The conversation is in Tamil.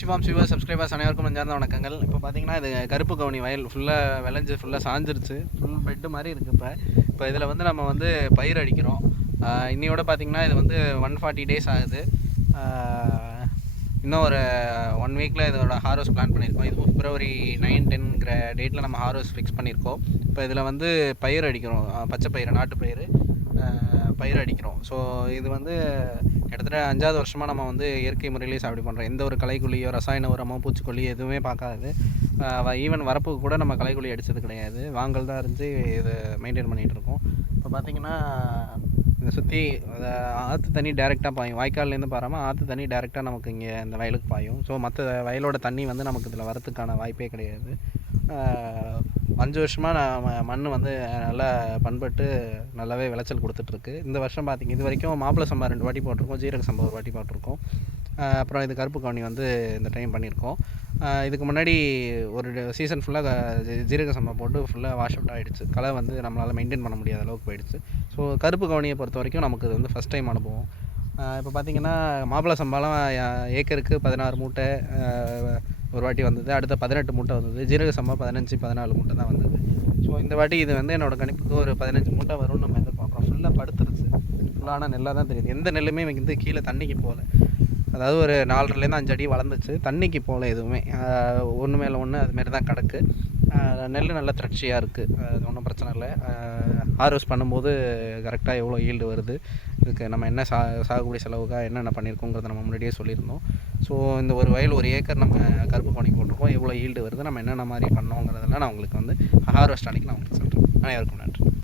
சிவாம் சிவா சப்ஸ்கிரைபர்ஸ் அனைவருக்கும் நெஞ்சார்ந்த வணக்கங்கள். இப்போ பார்த்தீங்கன்னா இது கருப்பு கவுனி வயல் ஃபுல்லாக விளைஞ்சு ஃபுல்லாக சாஞ்சிருச்சு. ஃபுல் பெட்டு மாதிரி இருக்குது. இப்போ இதில் வந்து நம்ம வந்து பயிர் அடிக்கிறோம். இன்னையோட பார்த்தீங்கன்னா இது வந்து 140 டேஸ் ஆகுது. இன்னும் ஒரு 1 வீக்கில் இதோட ஹார்வெஸ்ட் பிளான் பண்ணியிருக்கோம். இதுவும் February 9, 10ங்கிற டேட்டில் நம்ம ஹார்வெஸ்ட் ஃபிக்ஸ் பண்ணியிருக்கோம். இப்போ இதில் வந்து பயிர் அடிக்கிறோம், பச்சை பயிர், நாட்டு பயிர் அடிக்கிறோம். ஸோ இது வந்து கிட்டத்தட்ட 5வது வருஷமாக நம்ம வந்து இயற்கை முறையிலே சாகுபடி பண்ணுறோம். எந்த ஒரு களைக்கொல்லியோ ரசாயன உரமோ பூச்சிக்கொல்லி எதுவுமே பார்க்காது. ஈவன் வரப்புக்கு கூட நம்ம களைக்கொல்லி அடித்தது கிடையாது. வாங்கல் தான் இருந்து இதை மெயின்டைன் பண்ணிகிட்ருக்கோம். இப்போ பார்த்திங்கன்னா இதை சுற்றி ஆற்று தண்ணி டேரெக்டாக பாயும். வாய்க்கால்லேருந்து பாராமல் ஆற்று தண்ணி டேரெக்டாக நமக்கு இங்கே இந்த வயலுக்கு பாயும். ஸோ மற்ற வயலோட தண்ணி வந்து நமக்கு இதில் வரத்துக்கான வாய்ப்பே கிடையாது. 5 வருஷமாக மண் வந்து நல்லா பண்பட்டு நல்லாவே விளைச்சல் கொடுத்துட்ருக்கு. இந்த வருஷம் பார்த்திங்க, இது வரைக்கும் மாப்பிளை சம்பா 2 வாட்டி போட்டிருக்கோம், ஜீரக சம்பா 1 வாட்டி போட்டிருக்கோம். அப்புறம் இது கருப்பு கவுனி வந்து இந்த டைம் பண்ணியிருக்கோம். இதுக்கு முன்னாடி ஒரு சீசன் ஃபுல்லாக ஜீரக சம்பா போட்டு ஃபுல்லாக வாஷ் அவுட் ஆகிடுச்சு. களை வந்து நம்மளால் மெயின்டைன் பண்ண முடியாத அளவுக்கு போயிடுச்சு. ஸோ கருப்பு கவுனியை பொறுத்த வரைக்கும் நமக்கு இது வந்து ஃபஸ்ட் டைம் அனுபவம். இப்போ பார்த்திங்கன்னா மாப்பிளை சம்பாலாம் ஏக்கருக்கு 16 மூட்டை ஒரு வாட்டி வந்தது. அடுத்த 18 மூட்டை வந்தது. ஜீரக சம்பா 15, 14 மூட்டை தான் வந்தது. ஸோ இந்த வாட்டி இது வந்து என்னோடய கணிப்புக்கு ஒரு 15 மூட்டை வரும்னு நம்ம எதிர்பார்க்குறோம். ஃபுல்லாக படுத்துருச்சு. ஃபுல்லான நெல்லாக தான் தெரியுது. எந்த நெல்லுமே வந்து கீழே தண்ணிக்கு போகல. அதாவது ஒரு 4.5லேருந்து 5 அடி வளர்ந்துச்சு. தண்ணிக்கு போகல எதுவுமே. ஒன்று மேலே ஒன்று அதுமாரி தான் கிடக்கு. நெல் நல்லா திரட்சியாக இருக்குது. அது ஒன்றும் பிரச்சனை இல்லை. ஹார்வெஸ்ட் பண்ணும்போது கரெக்டாக எவ்வளோ ஈல்டு வருது, இதுக்கு நம்ம என்ன சாகுபடி செலவுக்காக என்னென்ன பண்ணியிருக்கோங்கிறத நம்ம முன்னாடியே சொல்லியிருந்தோம். ஸோ இந்த ஒரு வயல் 1 ஏக்கர் நம்ம கருப்பு கவுனி போட்டிருக்கோம். எவ்வளோ ஈல்டு வருது, நம்ம என்னென்ன மாதிரி பண்ணோங்கிறதெல்லாம் நான் உங்களுக்கு வந்து ஹார்வெஸ்ட் அன்றைக்கி நான் உங்களுக்கு சொல்கிறேன். அனைவருக்கும் நன்றி.